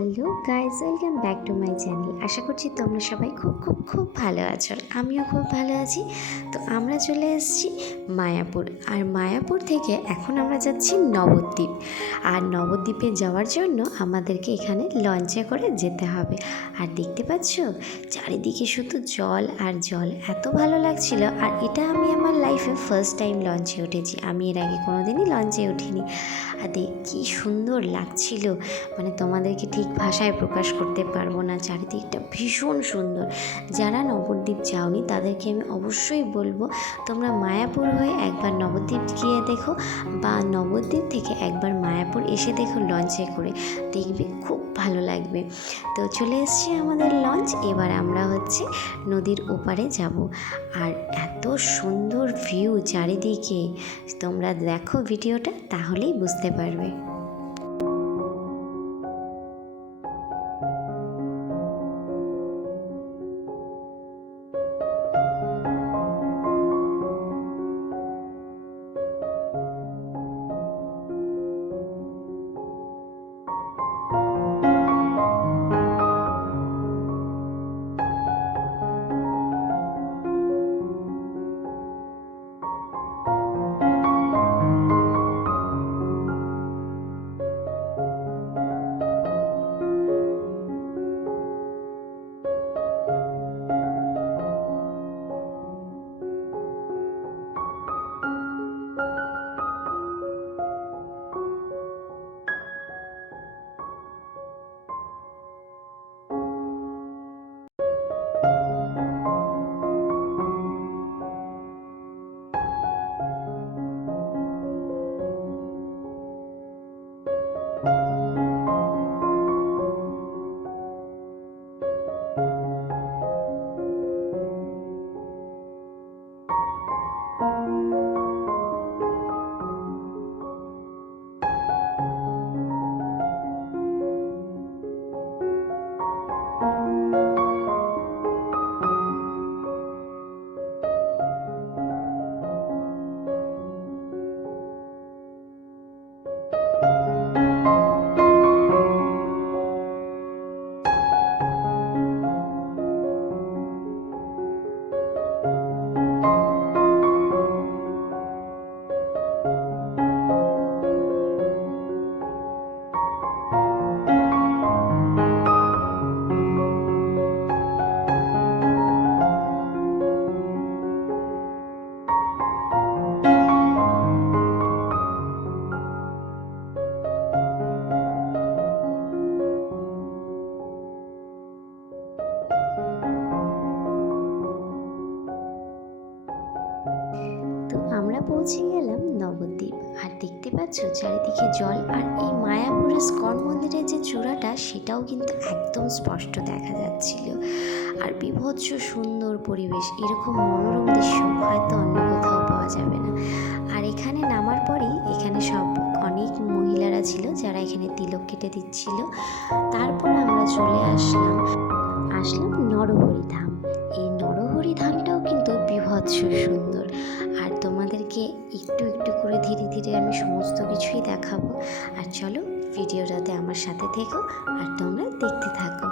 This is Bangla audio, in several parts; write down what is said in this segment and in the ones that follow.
Hello guys, welcome back to my channel. আশা করছি তোমরা সবাই খুব খুব খুব ভালো আছো। আমিও খুব ভালো আছি। তো আমরা চলে এসেছি মায়াপুর, আর মায়াপুর থেকে এখন আমরা যাচ্ছি নবদ্বীপ। আর নবদ্বীপে যাওয়ার জন্য আমাদেরকে এখানে লঞ্চে করে যেতে হবে। আর দেখতে পাচ্ছ চারিদিকে শুধু জল আর জল, এত ভালো লাগছিল। আর এটা আমি আমার লাইফে ফার্স্ট টাইম লঞ্চে উঠেছি, আমি এর আগে কোনো দিনই লঞ্চে উঠিনি। আর কী সুন্দর লাগছিল, মানে তোমাদেরকে ঠিক ভাষায় প্রকাশ করতে পারবো না। চারিদিকটা ভীষণ সুন্দর। যারা নবদ্বীপ যাওনি তাদেরকে আমি অবশ্যই বলবো তোমরা মায়াপুর হয়ে একবার নবদ্বীপ গিয়ে দেখো, বা নবদ্বীপ থেকে একবার মায়াপুর এসে দেখো লঞ্চে করে, দেখবে খুব ভালো লাগবে। তো চলে এসছে আমাদের লঞ্চ, এবার আমরা হচ্ছে নদীর ওপারে যাব। আর এত সুন্দর ভিউ চারিদিকে, তোমরা দেখো ভিডিওটা তাহলেই বুঝতে পারবে। তো আমরা পৌঁছে গেলাম নবদ্বীপ। আর দেখতে পাচ্ছ চারিদিকে জল, আর এই মায়াপুরের স্কন মন্দিরের যে চূড়াটা সেটাও কিন্তু একদম স্পষ্ট দেখা যাচ্ছিল। আর বীভৎস সুন্দর পরিবেশ, এরকম মনোরম দৃশ্য হয়তো অন্য কোথাও পাওয়া যাবে না। আর এখানে নামার পরেই এখানে অনেক মহিলারা ছিল যারা এখানে তিলক কেটে দিচ্ছিল। তারপর আমরা চলে আসলাম নরহরি ধাম। এই নরহরি ধামটাও কিন্তু বীভৎস সুন্দর। আর তোমাদেরকে একটু একটু করে ধীরে ধীরে আমি সমস্ত কিছুই দেখাবো। আর চলো ভিডিওটাতে আমার সাথে থেকো আর তোমরা দেখতে থাকো।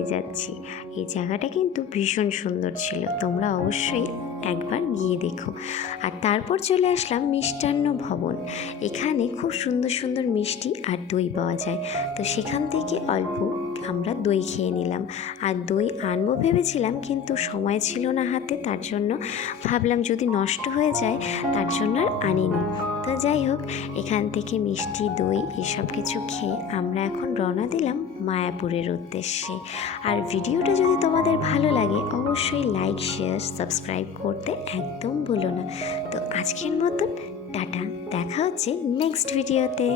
দিয়ে যাচ্ছি। এই জায়গাটা কিন্তু ভীষণ সুন্দর ছিল, তোমরা অবশ্যই একবার গিয়ে দেখো। আর তারপর চলে আসলাম মিষ্টান্ন ভবন। এখানে খুব সুন্দর সুন্দর মিষ্টি আর দই পাওয়া যায়, তো সেখান থেকে অল্প আমরা দই খেয়ে নিলাম। আর দই আনবো ভেবেছিলাম, কিন্তু সময় ছিল না হাতে, তার জন্য ভাবলাম যদি নষ্ট হয়ে যায়, তার জন্য আর আনিনি। তো যাই হোক, এখান থেকে মিষ্টি দই এসব কিছু খেয়ে আমরা এখন রওনা দিলাম মায়াপুরের উদ্দেশ্যে। আর ভিডিওটা যদি তোমাদের ভালো লাগে অবশ্যই লাইক, শেয়ার, সাবস্ক্রাইব করতে একদম ভুলো না। তো আজকের মতন টাটা, দেখা হচ্ছে নেক্সট ভিডিওতে।